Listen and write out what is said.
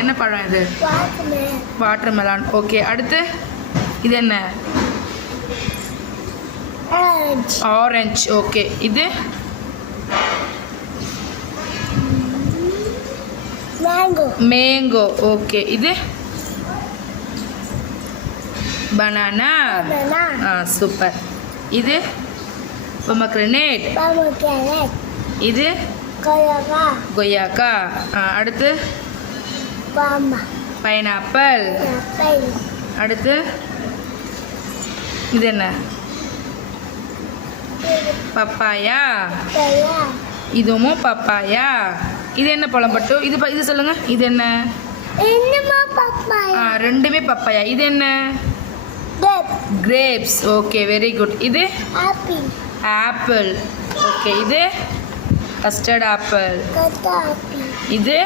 என்ன பழம் இது? வாட்டர்மெலான். ஓகே, அடுத்து இது என்ன? ஆரஞ்சு. ஓகே, இது மேங்கோ. ஓகே, இது பனானா. சூப்பர். இது பொமக்ரனேட். இது கொய்யாக்கா. அடுத்து பைனாப்பிள். அடுத்து இது என்ன? பப்பாயா. இதுவும் பப்பாயா. இது என்ன பழம் பட்டு? இது சொல்லுங்க. இது என்ன? ரெண்டுமே பப்பாயா. இது என்ன? கிரேப்ஸ். Okay, very good. இது ஆப்பிள். ஓகே, இது கஸ்டர்ட் ஆப்பிள். இது